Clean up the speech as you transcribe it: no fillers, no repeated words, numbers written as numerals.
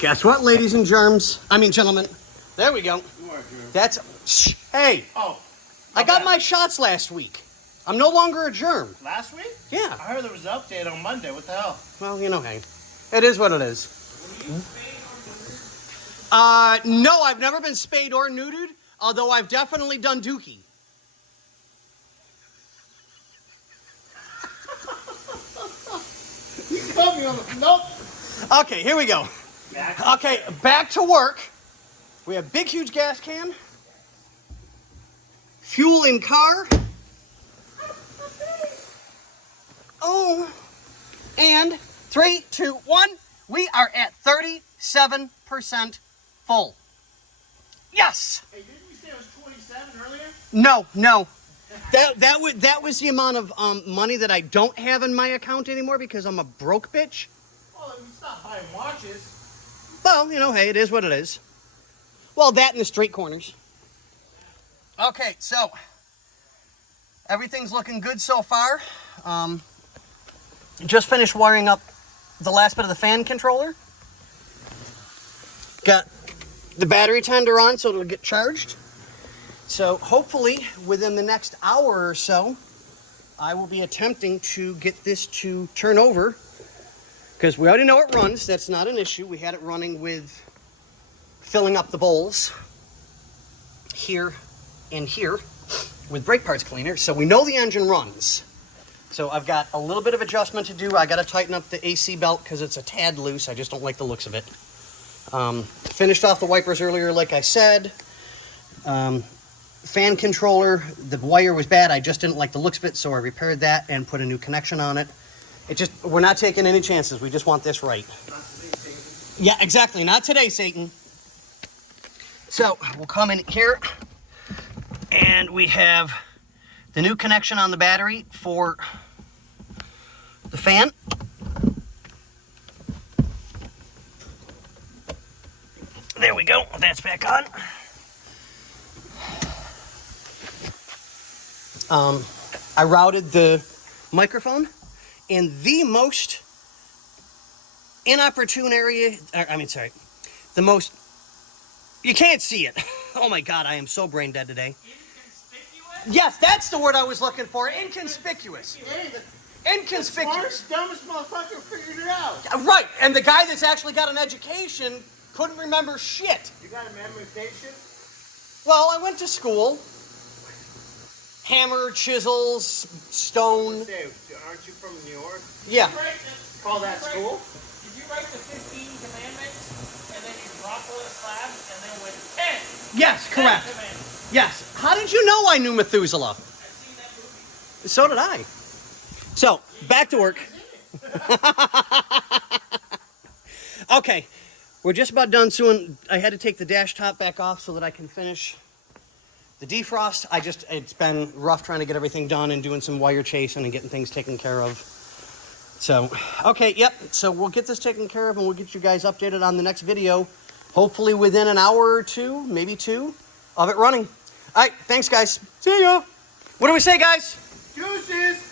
Guess what, ladies and gentlemen? There we go. You are germ. That's, hey. Oh. I got my shots last week. I'm no longer a germ. Last week? Yeah. I heard there was an update on Monday. What the hell? Well, you know, hey. It is what it is. Were you spayed or neutered? No, I've never been spayed or neutered, although I've definitely done dookie. You got me on the... Nope. Okay, here we go. Okay, back to work. We have big, huge gas can. Fuel in car. Oh. And 3, 2, 1. We are at 37% full. Yes. Hey, didn't we say it was 27 earlier? No. That was the amount of money that I don't have in my account anymore because I'm a broke bitch. Well, you stopped buying watches. Well, you know, hey, it is what it is. Well, that and the straight corners. Okay, so everything's looking good so far. Just finished wiring up the last bit of the fan controller. Got the battery tender on so it'll get charged. So hopefully within the next hour or so, I will be attempting to get this to turn over because we already know it runs. That's not an issue. We had it running with filling up the bowls here and here with brake parts cleaner. So we know the engine runs. So I've got a little bit of adjustment to do. I got to tighten up the AC belt because it's a tad loose. I just don't like the looks of it. Finished off the wipers earlier, like I said. Fan controller, the wire was bad. I just didn't like the looks of it, so I repaired that and put a new connection on it. We're not taking any chances. We just want this right. Not today, Satan. Yeah, exactly. Not today, Satan. So we'll come in here and we have the new connection on the battery for the fan. There we go. That's back on. I routed the microphone in the most inopportune area. The most, you can't see it. Oh my God, I am so brain dead today. Inconspicuous? Yes, that's the word I was looking for. Inconspicuous. Hey, Inconspicuous. smartest, dumbest motherfucker figured it out. Right, and the guy that's actually got an education couldn't remember shit. You got a memorization? Well, I went to school. Hammer, chisels, stone. Say, aren't you from New York? Yeah. Call that school? Did you write the 15 commandments and then you drop those slabs and then with 10? Yes, 10 correct. commandments. Yes. How did you know I knew Methuselah? I've seen that movie. So did I. So, back to work. Okay, we're just about done soon. I had to take the dash top back off so that I can finish the defrost. It's been rough trying to get everything done and doing some wire chasing and getting things taken care of. So, okay, yep. So we'll get this taken care of and we'll get you guys updated on the next video. Hopefully within an hour or two, maybe 2, of it running. All right, thanks guys. See ya. What do we say, guys? Deuces!